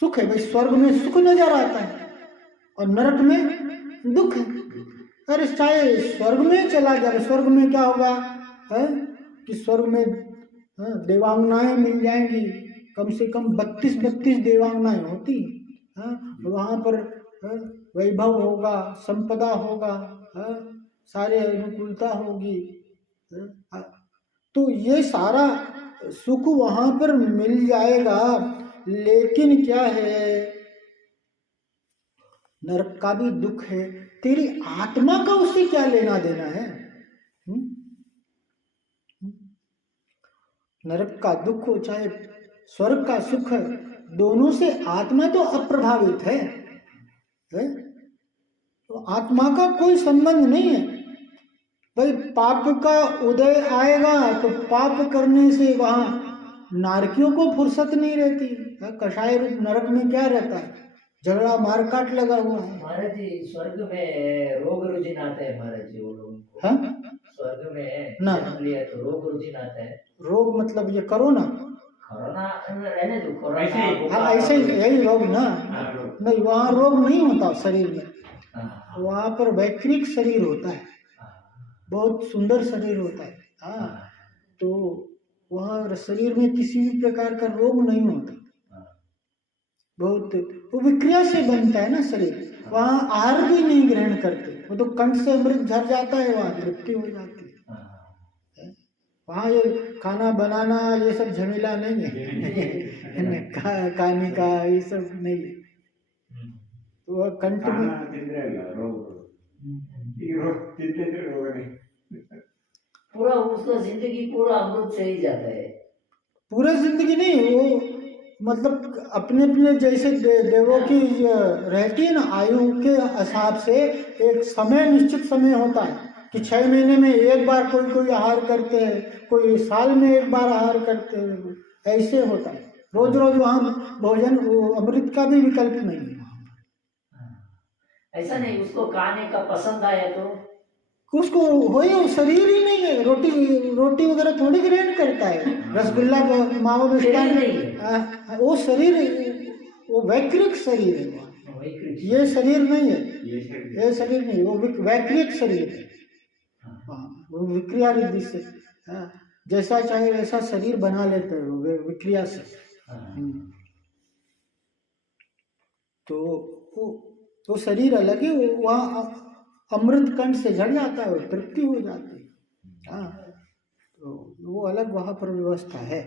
सुख है, भाई स्वर्ग में सुख नजर आता है और नरक में दुख है। अरे चाहे स्वर्ग में चला जाए, स्वर्ग में क्या होगा है कि स्वर्ग में देवांगनाएं मिल जाएंगी, कम से कम 32 देवांगनाएं होती है। वहाँ पर वैभव होगा, संपदा होगा, सारे अनुकूलता होगी, तो ये सारा सुख वहाँ पर मिल जाएगा। लेकिन क्या है, नरक का भी दुख है, तेरी आत्मा का उससे क्या लेना देना है? नरक का दुख हो चाहे स्वर्ग का सुख है, दोनों से आत्मा तो अप्रभावित है? तो आत्मा का कोई संबंध नहीं है। भाई पाप का उदय आएगा तो पाप करने से वहां नारकियों को फुर्सत नहीं रहती। कषाय रूप नरक में क्या रहता है? झगड़ा मारकाट लगा हुआ है। महाराज जी स्वर्ग में रोग रुजिन आता है महाराज जी, वो लोगों को। हाँ? स्वर्ग में ना जन्म लिया तो रोग रुजिन आता है। रोग मतलब ये कोरोना? कोरोना रहने दो, कोरोना हाँ ऐसे ही यही रोग ना। नहीं वहाँ रोग नहीं होता शरीर में, वहाँ पर वैक्रिक शरीर होता है, बहुत सुंदर शरीर होता है। हाँ तो वहाँ शरीर में किसी भी प्रकार का रोग नहीं होता, बहुत वो विक्रिया से बनता है ना शरीर। वहाँ आहार भी नहीं ग्रहण करते, वो तो कंठ से अमृत झर जाता है, वहाँ तृप्ति हो जाती है। वहाँ ये खाना बनाना ये सब झमेला नहीं है खाने का ये सब नहीं है। तो वह कंठ में पूरा उसका जिंदगी पूरा अमृत से ही जाता है। पूरा जिंदगी नहीं, वो मतलब अपने अपने जैसे देवों की रहती है ना, आयु के हिसाब से एक समय, निश्चित समय होता है कि 6 महीने में एक बार कोई कोई आहार करते हैं, कोई साल में एक बार आहार करते हैं, ऐसे होता है। रोज रोज वहाँ भोजन, वो अमृत का भी विकल्प नहीं है। ऐसा नहीं, उसको खाने का पसंद आया तो उसको हो ही, वो शरीर ही नहीं है, रोटी रोटी वगैरह थोड़ी ग्रहण करता है, रसगुल्ला मावा मिष्टान, शरीर नहीं है। वो शरीर, वो वैक्रिक शरीर है वो, वही कृष्ण। ये शरीर नहीं है, ये ये शरीर नहीं, वो वैक्रिक शरीर है। हाँ, वो विक्रिया रिद्धि से, हाँ, जैसा चाहे वैसा शरीर बना लेते हैं वो विक्रिया से। तो शरीर अलग है, वहाँ अमृत कंठ से झड़ जाता है, तृप्ति हो जाती है। हाँ, तो वो अलग वहाँ पर व्यवस्था है।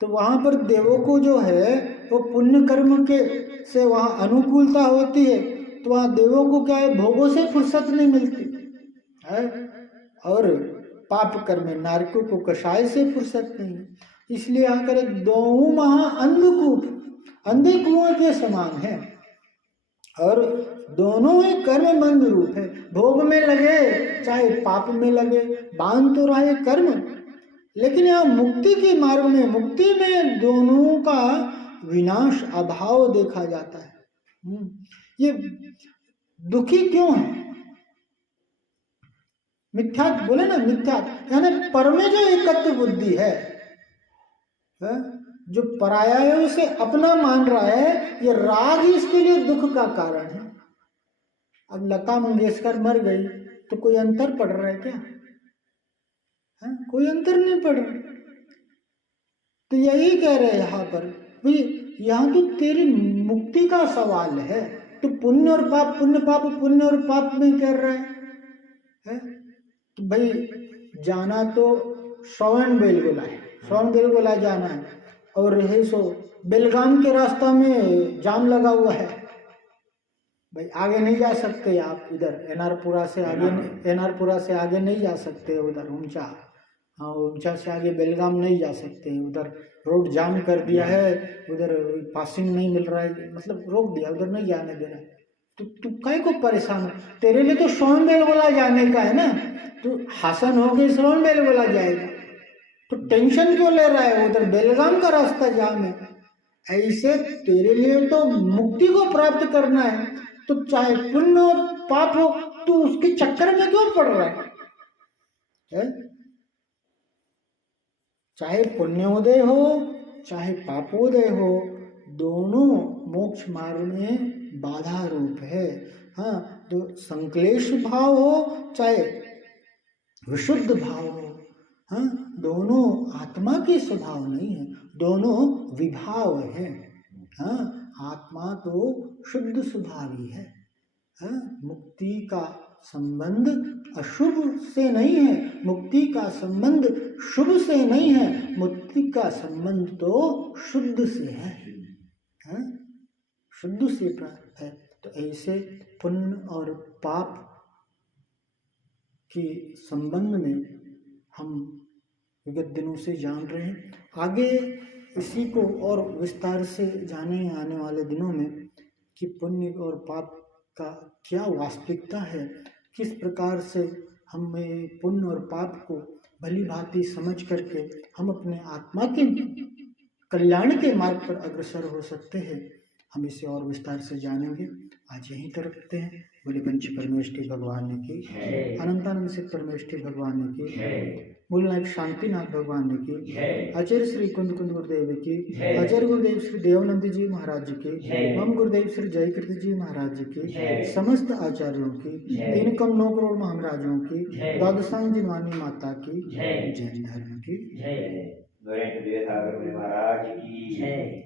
तो वहाँ पर देवों को जो है वो पुण्य कर्म के से वहाँ अनुकूलता होती है, तो वहाँ देवों को क्या है, भोगों से फुर्सत नहीं मिलती है, और पाप कर्म में नारकों को कषाय से फुर्सत नहीं है। इसलिए आकर दो महा अंधकूप, अंधे कुआं के समान है, और दोनों ही कर्म बंध रूप है। भोग में लगे चाहे पाप में लगे, बांध तो रहा है कर्म, लेकिन यहाँ मुक्ति के मार्ग में, मुक्ति में दोनों का विनाश अभाव देखा जाता है। ये दुखी क्यों है? मिथ्यात्व बोले ना, मिथ्यात्व यानी पर में जो एकत्व बुद्धि है, जो पराया है उसे अपना मान रहा है, ये राग ही इसके लिए दुख का कारण है। अब लता मंगेशकर मर गई तो कोई अंतर पड़ रहा है क्या? है? कोई अंतर नहीं पड़ रहा। तो यही कह रहे हैं यहाँ पर, भाई यहाँ तो तेरी मुक्ति का सवाल है, तो पुण्य और पाप, पुण्य पाप, पुण्य और पाप में कर रहा है? तो भाई जाना तो श्रवण बेलगोला है, श्रवण बेलगोला जाना है, और रहे सो बेलगाम के रास्ता में जाम लगा हुआ है, भाई आगे नहीं जा सकते आप, इधर एनआरपुरा से आगे, एनआरपुरा से आगे नहीं जा सकते, उधर ऊंचा, हाँ ऊंचा से आगे बेलगाम नहीं जा सकते, उधर रोड जाम कर दिया है, उधर पासिंग नहीं मिल रहा है, मतलब रोक दिया, उधर नहीं जाने देना। तो तू काय को परेशान हो? तेरे लिए तो श्रवण बेलगोला जाने का है ना, तो हासन हो गई श्रवण बेलगोला जाएगा, तो टेंशन क्यों ले रहा है? उधर बेलगाम का रास्ता जाम है। ऐसे तेरे लिए तो मुक्ति को प्राप्त करना है, तो चाहे पुण्य हो पाप हो, तू उसके चक्कर में क्यों पड़ रहा है? चाहे पुण्योदय हो चाहे पापोदय हो, दोनों मोक्ष मार्ग में बाधा रूप है। हाँ, तो संक्लेश भाव हो चाहे विशुद्ध भाव हो, हाँ, दोनों आत्मा के स्वभाव नहीं है, दोनों विभाव है। हाँ, आत्मा तो शुद्ध स्वभावी है। हाँ, मुक्ति का संबंध अशुभ से नहीं है, मुक्ति का संबंध शुभ से नहीं है, मुक्ति का संबंध तो शुद्ध से है। हाँ, शुद्ध से प्राप्त है। तो ऐसे पुण्य और पाप के संबंध में हम विगत दिनों से जान रहे हैं। आगे इसी को और विस्तार से जाने आने वाले दिनों में कि पुण्य और पाप का क्या वास्तविकता है, किस प्रकार से हमें पुण्य और पाप को भली भांति समझ करके हम अपने आत्मा के कल्याण के मार्ग पर अग्रसर हो सकते हैं, हम इसे और विस्तार से जानेंगे। आज यहीं तक रखते हैं। बोले पंच परमेष्ठी भगवान की, अनंतानंद सिद्ध परमेष्ठी भगवान की, मूलनायक शांतिनाथ भगवान की, आचार्य श्री कुंद कुंद गुरुदेव की, आचार्य गुरुदेव श्री देवानंद जी महाराज की, मम गुरुदेव श्री जयकृत जी महाराज की, समस्त आचार्यों की, 3 कम 9 करोड़ महाराजों की, द्वादशांग जिनवानी माता की, जैन धर्म की महाराज की